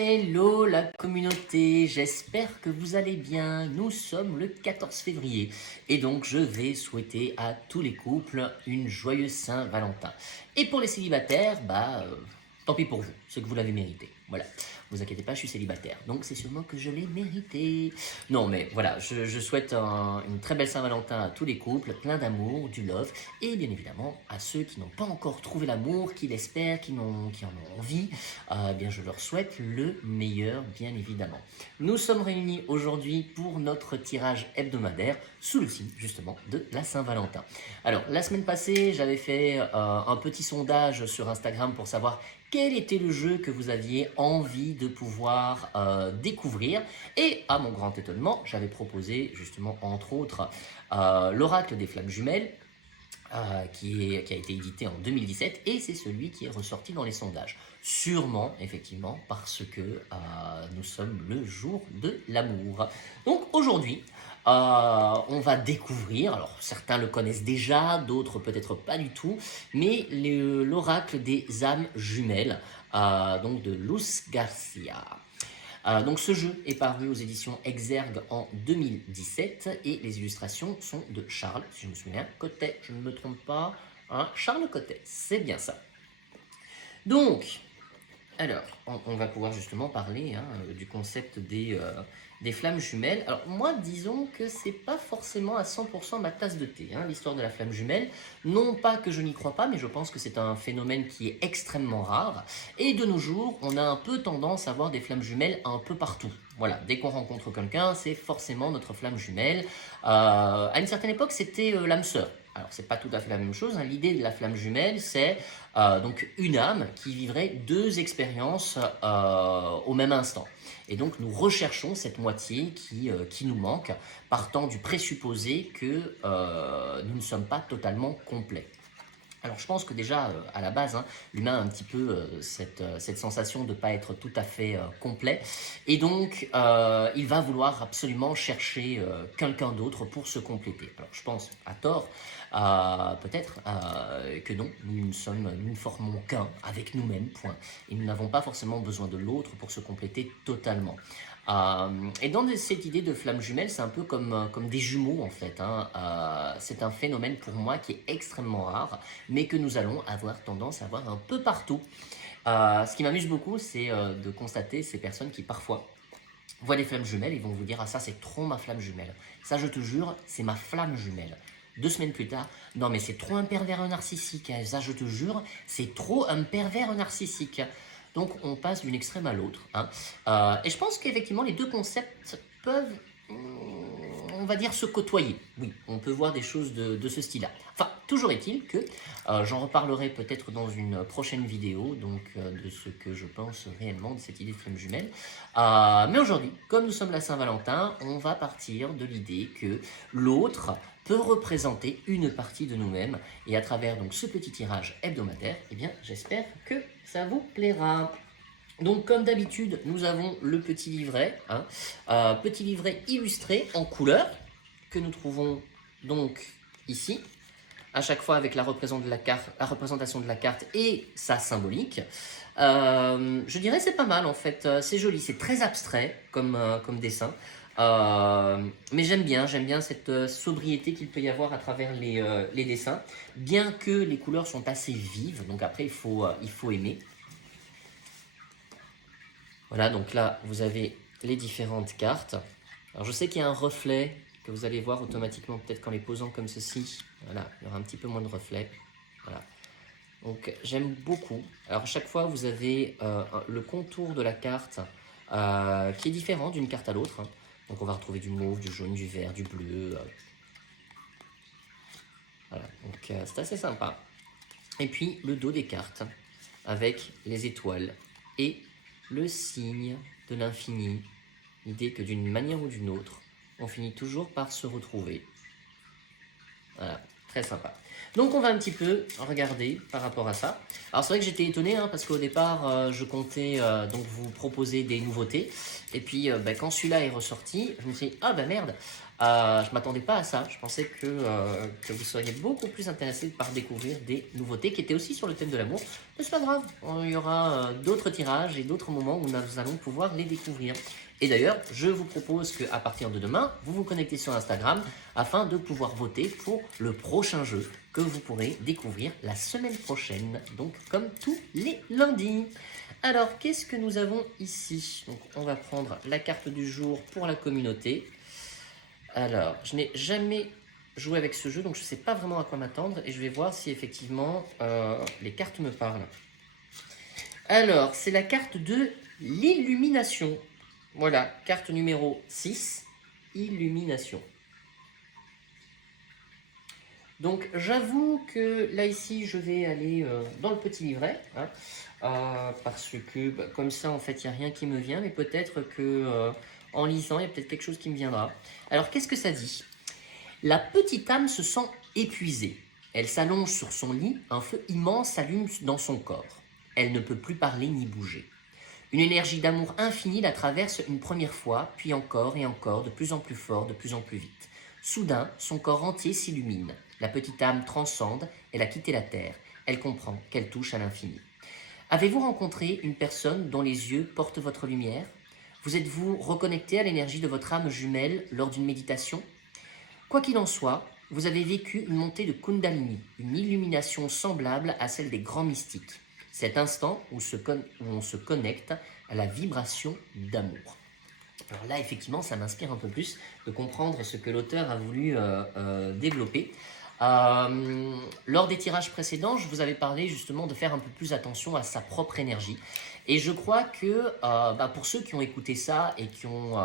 Hello la communauté, j'espère que vous allez bien. Nous sommes le 14 février et donc je vais souhaiter à tous les couples une joyeuse Saint-Valentin. Et pour les célibataires, tant pis pour vous, c'est que vous l'avez mérité. Voilà, vous inquiétez pas, je suis célibataire, donc c'est sûrement que je l'ai mérité. Non mais voilà, je souhaite une très belle Saint-Valentin à tous les couples, plein d'amour, du love, et bien évidemment à ceux qui n'ont pas encore trouvé l'amour, qui l'espèrent, qui en ont envie, bien je leur souhaite le meilleur, bien évidemment. Nous sommes réunis aujourd'hui pour notre tirage hebdomadaire sous le signe justement de la Saint-Valentin. Alors la semaine passée, j'avais fait un petit sondage sur Instagram pour savoir quel était le jeu que vous aviez envie de pouvoir découvrir. Et à mon grand étonnement, j'avais proposé justement entre autres l'Oracle des Flammes Jumelles, qui a été édité en 2017 et c'est celui qui est ressorti dans les sondages. Sûrement, effectivement, parce que nous sommes le jour de l'amour. Donc aujourd'hui, on va découvrir, alors certains le connaissent déjà, d'autres peut-être pas du tout, mais l'oracle des âmes jumelles, donc de Luz Garcia. Donc ce jeu est paru aux éditions Exergue en 2017 et les illustrations sont de Charles, si je me souviens, Cotet, je ne me trompe pas, hein, Charles Cotet, c'est bien ça. Donc, alors, on va pouvoir justement parler du concept des flammes jumelles. Alors moi, disons que c'est pas forcément à 100% ma tasse de thé, l'histoire de la flamme jumelle. Non pas que je n'y crois pas, mais je pense que c'est un phénomène qui est extrêmement rare. Et de nos jours, on a un peu tendance à voir des flammes jumelles un peu partout. Voilà, dès qu'on rencontre quelqu'un, c'est forcément notre flamme jumelle. À une certaine époque, c'était l'âme sœur. Alors, c'est pas tout à fait la même chose. L'idée de la flamme jumelle, c'est donc une âme qui vivrait deux expériences au même instant. Et donc, nous recherchons cette moitié qui nous manque, partant du présupposé que nous ne sommes pas totalement complets. Alors je pense que déjà à la base, l'humain a un petit peu cette sensation de ne pas être tout à fait complet et donc il va vouloir absolument chercher quelqu'un d'autre pour se compléter. Alors je pense à tort, peut-être que non, nous ne formons qu'un avec nous-mêmes, point. Et nous n'avons pas forcément besoin de l'autre pour se compléter totalement. Et dans cette idée de flamme jumelle, c'est un peu comme des jumeaux en fait. C'est un phénomène pour moi qui est extrêmement rare, mais que nous allons avoir tendance à voir un peu partout. Ce qui m'amuse beaucoup, c'est de constater ces personnes qui parfois voient des flammes jumelles et vont vous dire « Ah ça c'est trop ma flamme jumelle, ça je te jure, c'est ma flamme jumelle ». 2 semaines plus tard, non mais c'est trop un pervers narcissique, ça je te jure, c'est trop un pervers narcissique. Donc on passe d'une extrême à l'autre. Et je pense qu'effectivement les deux concepts peuvent, on va dire, se côtoyer. Oui, on peut voir des choses de ce style-là. Enfin, toujours est-il que j'en reparlerai peut-être dans une prochaine vidéo, donc de ce que je pense réellement de cette idée de flamme jumelle. Mais aujourd'hui, comme nous sommes la Saint-Valentin, on va partir de l'idée que l'autre peut représenter une partie de nous-mêmes. Et à travers donc ce petit tirage hebdomadaire, eh bien, j'espère que ça vous plaira. Donc comme d'habitude, nous avons le petit livret, petit livret illustré en couleur, que nous trouvons donc ici, à chaque fois avec la représentation de la carte et sa symbolique. Je dirais c'est pas mal en fait, c'est joli, c'est très abstrait comme dessin. Mais j'aime bien cette sobriété qu'il peut y avoir à travers les dessins, bien que les couleurs sont assez vives, donc après il faut aimer. Voilà, donc là vous avez les différentes cartes. Alors je sais qu'il y a un reflet que vous allez voir automatiquement peut-être qu'en les posant comme ceci. Voilà, il y aura un petit peu moins de reflet. Voilà. Donc j'aime beaucoup. Alors à chaque fois vous avez le contour de la carte qui est différent d'une carte à l'autre. Donc on va retrouver du mauve, du jaune, du vert, du bleu. Voilà, donc c'est assez sympa. Et puis le dos des cartes avec les étoiles et le signe de l'infini. L'idée que d'une manière ou d'une autre, on finit toujours par se retrouver. Voilà, très sympa. Donc on va un petit peu regarder par rapport à ça. Alors c'est vrai que j'étais étonné parce qu'au départ je comptais donc vous proposer des nouveautés. Et puis quand celui-là est ressorti, je me suis dit ah bah merde, Je m'attendais pas à ça. Je pensais que vous seriez beaucoup plus intéressés par découvrir des nouveautés qui étaient aussi sur le thème de l'amour. Mais c'est pas grave, il y aura d'autres tirages et d'autres moments où nous allons pouvoir les découvrir. Et d'ailleurs, je vous propose qu'à partir de demain, vous vous connectez sur Instagram afin de pouvoir voter pour le prochain jeu que vous pourrez découvrir la semaine prochaine, donc comme tous les lundis. Alors, qu'est-ce que nous avons ici? Donc, on va prendre la carte du jour pour la communauté. Alors, je n'ai jamais joué avec ce jeu, donc je ne sais pas vraiment à quoi m'attendre, et je vais voir si effectivement les cartes me parlent. Alors, c'est la carte de l'illumination. Voilà, carte numéro 6, illumination. Donc, j'avoue que là, ici, je vais aller dans le petit livret, hein, parce que comme ça, en fait, il n'y a rien qui me vient, mais peut-être que en lisant, il y a peut-être quelque chose qui me viendra. Alors, qu'est-ce que ça dit? La petite âme se sent épuisée. Elle s'allonge sur son lit, un feu immense s'allume dans son corps. Elle ne peut plus parler ni bouger. Une énergie d'amour infinie la traverse une première fois, puis encore et encore, de plus en plus fort, de plus en plus vite. Soudain, son corps entier s'illumine. La petite âme transcende, elle a quitté la terre. Elle comprend qu'elle touche à l'infini. Avez-vous rencontré une personne dont les yeux portent votre lumière? Vous êtes-vous reconnecté à l'énergie de votre âme jumelle lors d'une méditation? Quoi qu'il en soit, vous avez vécu une montée de Kundalini, une illumination semblable à celle des grands mystiques. Cet instant où on se connecte à la vibration d'amour. Alors là, effectivement, ça m'inspire un peu plus de comprendre ce que l'auteur a voulu développer. Lors des tirages précédents, je vous avais parlé justement de faire un peu plus attention à sa propre énergie. Et je crois que pour ceux qui ont écouté ça et qui ont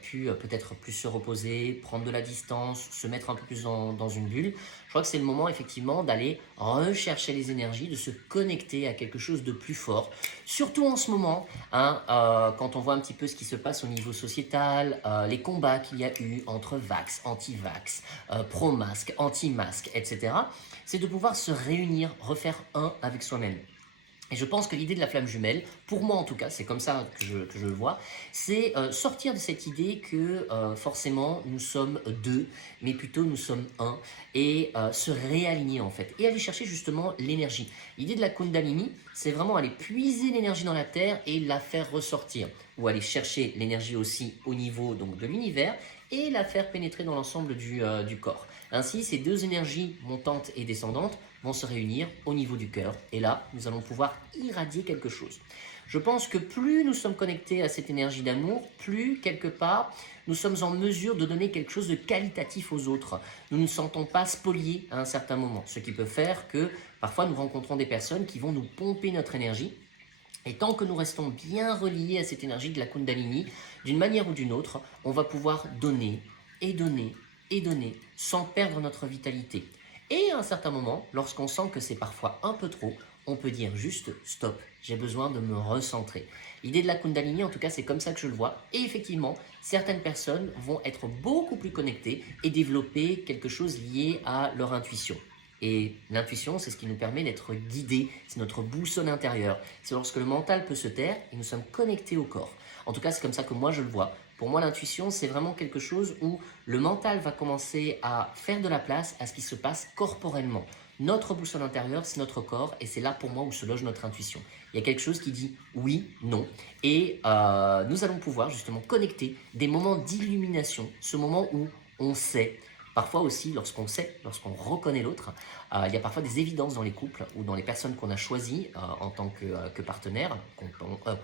pu peut-être plus se reposer, prendre de la distance, se mettre un peu plus dans une bulle, je crois que c'est le moment effectivement d'aller rechercher les énergies, de se connecter à quelque chose de plus fort. Surtout en ce moment, hein, quand on voit un petit peu ce qui se passe au niveau sociétal, les combats qu'il y a eu entre vax, anti-vax, pro-masque, anti-masque, etc., c'est de pouvoir se réunir, refaire un avec soi-même. Et je pense que l'idée de la flamme jumelle, pour moi en tout cas, c'est comme ça que je le vois, c'est sortir de cette idée que forcément nous sommes deux, mais plutôt nous sommes un, et se réaligner en fait, et aller chercher justement l'énergie. L'idée de la Kundalini, c'est vraiment aller puiser l'énergie dans la terre et la faire ressortir, ou aller chercher l'énergie aussi au niveau donc, de l'univers, et la faire pénétrer dans l'ensemble du corps. Ainsi, ces deux énergies montantes et descendantes vont se réunir au niveau du cœur. Et là, nous allons pouvoir irradier quelque chose. Je pense que plus nous sommes connectés à cette énergie d'amour, plus, quelque part, nous sommes en mesure de donner quelque chose de qualitatif aux autres. Nous ne nous sentons pas spoliés à un certain moment, ce qui peut faire que parfois nous rencontrons des personnes qui vont nous pomper notre énergie. Et tant que nous restons bien reliés à cette énergie de la Kundalini, d'une manière ou d'une autre, on va pouvoir donner et donner et donner sans perdre notre vitalité. Et à un certain moment, lorsqu'on sent que c'est parfois un peu trop, on peut dire juste stop, j'ai besoin de me recentrer. L'idée de la Kundalini, en tout cas, c'est comme ça que je le vois. Et effectivement, certaines personnes vont être beaucoup plus connectées et développer quelque chose lié à leur intuition. Et l'intuition, c'est ce qui nous permet d'être guidés, c'est notre boussole intérieure. C'est lorsque le mental peut se taire et nous sommes connectés au corps. En tout cas, c'est comme ça que moi je le vois. Pour moi, l'intuition, c'est vraiment quelque chose où le mental va commencer à faire de la place à ce qui se passe corporellement. Notre boussole intérieure, c'est notre corps et c'est là pour moi où se loge notre intuition. Il y a quelque chose qui dit oui, non. Et nous allons pouvoir justement connecter des moments d'illumination, ce moment où on sait. Parfois aussi, lorsqu'on sait, lorsqu'on reconnaît l'autre, il y a parfois des évidences dans les couples ou dans les personnes qu'on a choisies en tant que partenaire,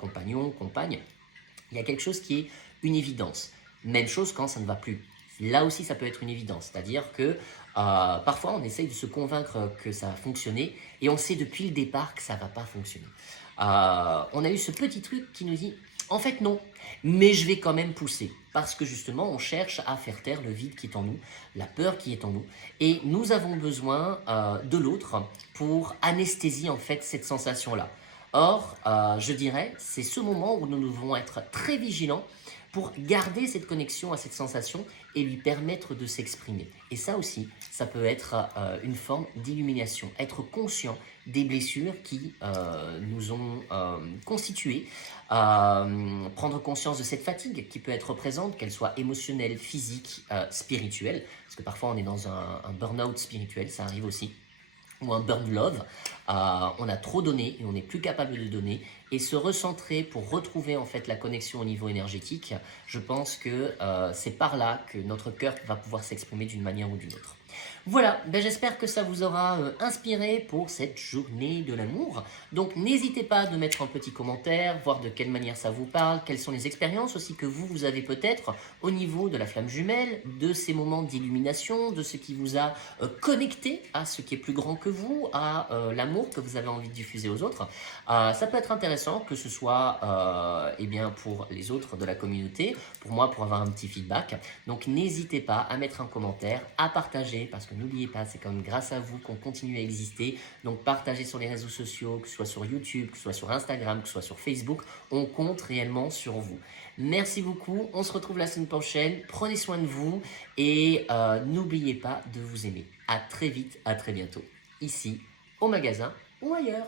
compagnon, compagne. Il y a quelque chose qui est une évidence. Même chose quand ça ne va plus. Là aussi, ça peut être une évidence. C'est-à-dire que parfois, on essaye de se convaincre que ça va fonctionner et on sait depuis le départ que ça ne va pas fonctionner. On a eu ce petit truc qui nous dit « En fait, non, mais je vais quand même pousser. » Parce que justement, on cherche à faire taire le vide qui est en nous, la peur qui est en nous. Et nous avons besoin de l'autre pour anesthésier en fait cette sensation-là. Or, je dirais, c'est ce moment où nous devons être très vigilants pour garder cette connexion à cette sensation et lui permettre de s'exprimer. Et ça aussi, ça peut être une forme d'illumination, être conscient des blessures qui nous ont constitués, prendre conscience de cette fatigue qui peut être présente, qu'elle soit émotionnelle, physique, spirituelle, parce que parfois on est dans un burn-out spirituel, ça arrive aussi, ou un burn love, on a trop donné et on n'est plus capable de donner, et se recentrer pour retrouver en fait la connexion au niveau énergétique, je pense que c'est par là que notre cœur va pouvoir s'exprimer d'une manière ou d'une autre. Voilà, j'espère que ça vous aura inspiré pour cette journée de l'amour. Donc n'hésitez pas de mettre un petit commentaire, voir de quelle manière ça vous parle, quelles sont les expériences aussi que vous avez peut-être au niveau de la flamme jumelle, de ces moments d'illumination, de ce qui vous a connecté à ce qui est plus grand que vous, à l'amour que vous avez envie de diffuser aux autres. Ça peut être intéressant que ce soit eh bien, pour les autres de la communauté, pour moi pour avoir un petit feedback. Donc n'hésitez pas à mettre un commentaire, à partager, parce que n'oubliez pas, c'est quand même grâce à vous qu'on continue à exister. Donc partagez sur les réseaux sociaux, que ce soit sur YouTube, que ce soit sur Instagram, que ce soit sur Facebook, on compte réellement sur vous. Merci beaucoup, on se retrouve la semaine prochaine, prenez soin de vous et n'oubliez pas de vous aimer. À très vite, à très bientôt, ici, au magasin ou ailleurs.